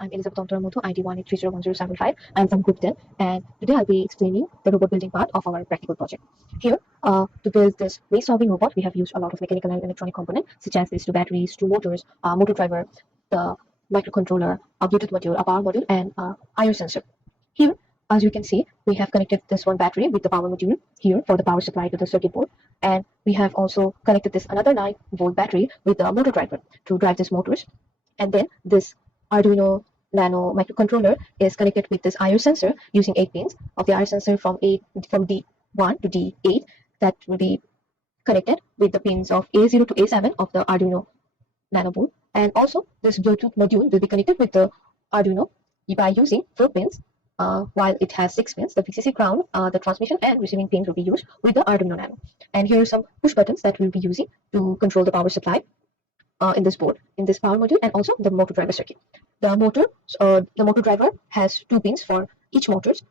I'm Elizabeth Ontoramotho, ID 183010755. I'm from Group 10, and today I'll be explaining the robot building part of our practical project. Here, to build this waste-solving robot, we have used a lot of mechanical and electronic components, such as these two batteries, two motors, motor driver, the microcontroller, a Bluetooth module, a power module, and a IR sensor. Here, as you can see, we have connected this one battery with the power module here for the power supply to the circuit board, and we have also connected this another 9-volt battery with the motor driver to drive these motors. And then this Arduino Nano microcontroller is connected with this IR sensor using 8 pins of the IR sensor from D1 to D8 that will be connected with the pins of A0 to A7 of the Arduino Nano board. And also this Bluetooth module will be connected with the Arduino by using 4 pins. While it has 6 pins, the VCC ground, the transmission and receiving pins will be used with the Arduino Nano. And here are some push buttons that we'll be using to control the power supply in this board, in this power module, and also the motor driver circuit. The motor driver has 2 pins for each motors,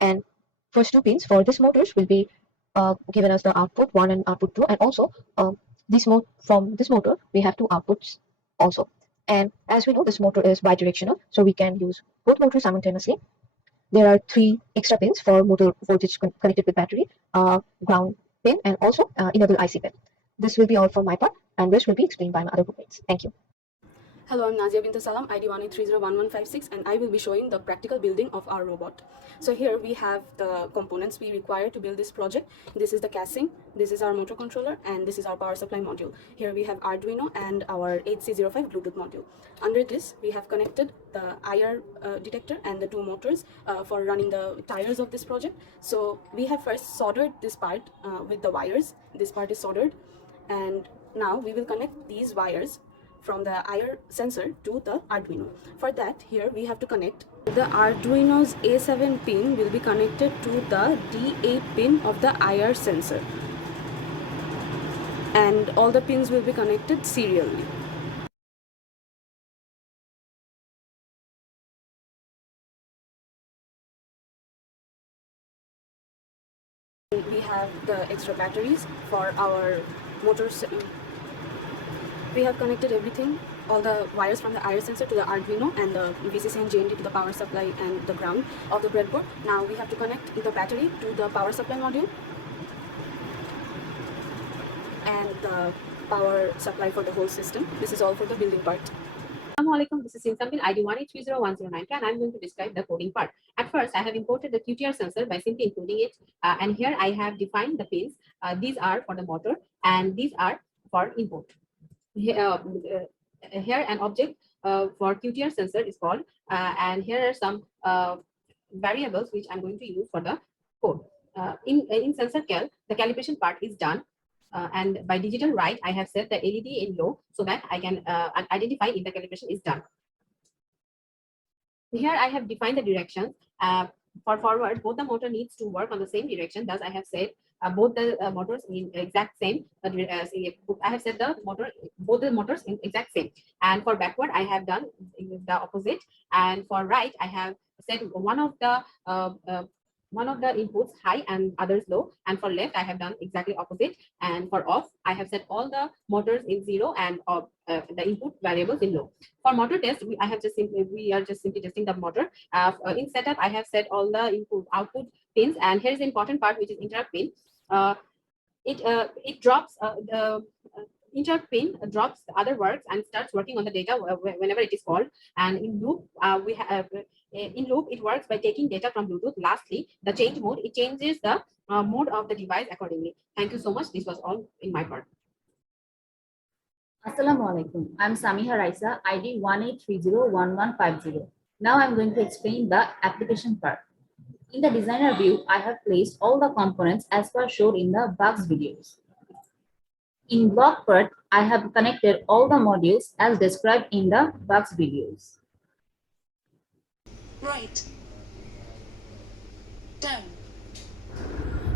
and first 2 pins for this motors will be given us the output 1 and output 2, and also from this motor we have 2 outputs also. And as we know, this motor is bidirectional, so we can use both motors simultaneously. There are 3 extra pins for motor voltage connected with battery, ground pin, and also enable IC pin. This will be all for my part, and this will be explained by my other groupmates. Thank you. Hello, I'm Nazia Bintu Salam, ID 183011156, and I will be showing the practical building of our robot. So here we have the components we require to build this project. This is the casing, this is our motor controller, and this is our power supply module. Here we have Arduino and our 8C05 Bluetooth module. Under this, we have connected the IR detector and the 2 motors for running the tires of this project. So we have first soldered this part with the wires. This part is soldered, and now we will connect these wires from the IR sensor to the Arduino. For that, here we have to connect the Arduino's A7 pin will be connected to the D8 pin of the IR sensor, and all the pins will be connected serially. We have the extra batteries for our motors. We have connected everything, all the wires from the IR sensor to the Arduino and the VCC and JND to the power supply and the ground of the breadboard. Now we have to connect the battery to the power supply module and the power supply for the whole system. This is all for the building part. Assalamualaikum, this is Sinsambil, ID 1830109, and I'm going to describe the coding part. At first, I have imported the QTR sensor by simply including it, and here I have defined the pins. These are for the motor, and these are for input. Here an object for QTR sensor is called, and here are some variables which I'm going to use for the code. In SensorCal, the calibration part is done, and by digital write, I have set the LED in low so that I can identify if the calibration is done. Here I have defined the directions. For forward, both the motor needs to work on the same direction. Thus, I have said both the motors in exact same. I have set both the motors in exact same. And for backward, I have done the opposite. And for right, I have set one of the inputs high and others low. And for left, I have done exactly opposite. And for off, I have set all the motors in 0 and the input variables in low. For motor test, we are just simply testing the motor. In setup, I have set all the output pins, and here's the important part, which is interrupt pin. It drops the interrupt pin drops the other works and starts working on the data whenever it is called. And in loop, it works by taking data from Bluetooth. Lastly, the change mode, it changes the mode of the device accordingly. Thank you so much. This was all in my part. Assalamualaikum. I'm Samiha Raisa, ID 183011150. Now I'm going to explain the application part. In the designer view, I have placed all the components as per shown in the bugs videos. In block part, I have connected all the modules as described in the bugs videos. Right. Down.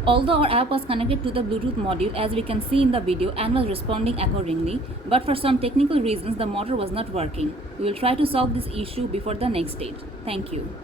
Although our app was connected to the Bluetooth module as we can see in the video and was responding accordingly, but for some technical reasons the motor was not working. We will try to solve this issue before the next stage. Thank you.